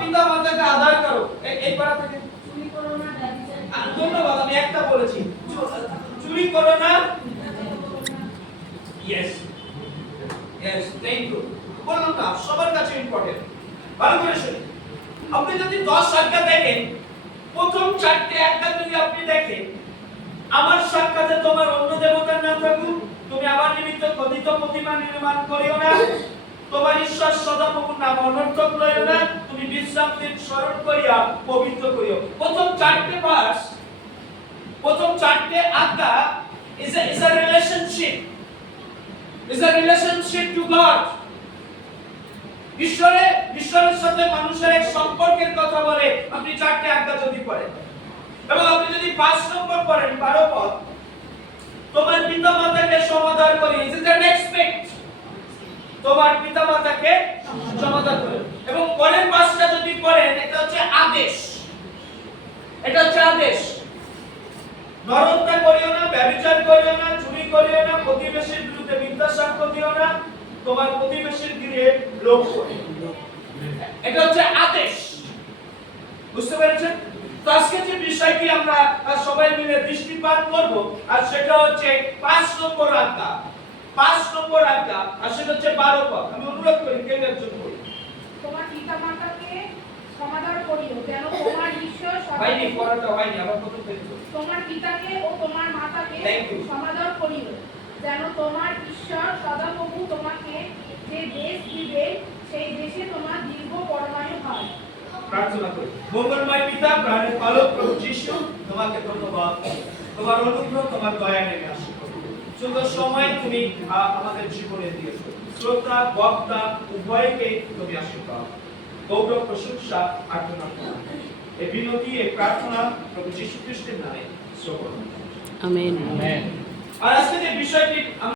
পিতা মাতাকে আদর করো। এই পারা থেকে ধন্যবাদ। আমি একটা বলেছি, চুরি করো না। Yes yes, thank you. বললাম না, সবার কাছে ইম্পর্টেন্ট। ভালো করে শুনুন। আপনি যদি 10 আজ্ঞা দেখেন, প্রথম 4টে আজ্ঞা যদি আপনি দেখেন, আমার সাক্ষাতে তোমার অন্য দেবতা না থাকুক, তুমি আমার নিমিত্ত খোদিত প্রতিমা নির্মাণ করিও না, তোমার ঈশ্বর সদাপ্রভুর নাম অনর্থক লইও না, তুমি বিশ্রাম দিন স্মরণ করিয়া পবিত্র করিও। প্রথম 4টে ভার্স, প্রথম 4টে আজ্ঞা is a relationship, is a relationship to God. ঈশ্বরের সাথে মানুষের এক সম্পর্কের কথা বলে আপনি 4টে আজ্ঞা যদি পড়েন। এবং আপনি যদি 5 নম্বর পড়েন 12 পদ, তোমার পিতামাতাকে সমাদর করি, ইজ দ্য এক্সপেক্ট, তোমার পিতামাতাকে সমাদর করো। এবং পরের 5টা যদি পড়েন, এটা হচ্ছে আদেশ, এটা হচ্ছে আদেশ। নরহত্যা করিও না, ব্যভিচার করিও না, চুরি করিও না, প্রতিবেশীর বিরুদ্ধে মিথ্যা সাক্ষ্য দিও না, তোমার প্রতিবেশীর গৃহে লোভ করিও না। এটা হচ্ছে আদেশ। বুঝতে পেরেছেন? তো আজকে যে বিষয়টি আমরা সবাই মিলে দৃষ্টিপাত করব, আর সেটা হচ্ছে 5 নম্বর আজ্ঞা। 5 নম্বর আজ্ঞা, আর সেটা হচ্ছে 12 পদ। আমি অনুরোধ করি কেউ একজন বলি। তোমার পিতামাতাকে সমাদর করিও, যেন তোমার ঈশ্বর হয়নি, পড়াটা হয়নি, আবার কত পেয়েছ? তোমার পিতাকে ও তোমার মাতাকে Thank you. সমাদর করিও, যেন তোমার ঈশ্বর সদাপ্রভু তোমাকে যে দেশ দিবে, সেই দেশে তোমার দীর্ঘ পরমায়ু হয়। প্রার্থনা করি। মঙ্গলময় পিতা, প্রাণের পালক প্রভু যিশু, তোমাকে ধন্যবাদ। তোমার অনুগ্রহ, তোমার দয়া নেমে আসুক। সুন্দর সময় তুমি আমাদের জীবনে দিয়েছো। শ্রোতা, বক্তা উভয়কে তুমি আশীর্বাদ, গৌরব, প্রশংসা প্রার্থনা করো। এই বিনতি, এই প্রার্থনা প্রভু যিশু খ্রিস্টের নামে শ্রবণ। আমেন। আর আজকে যে বিষয়টি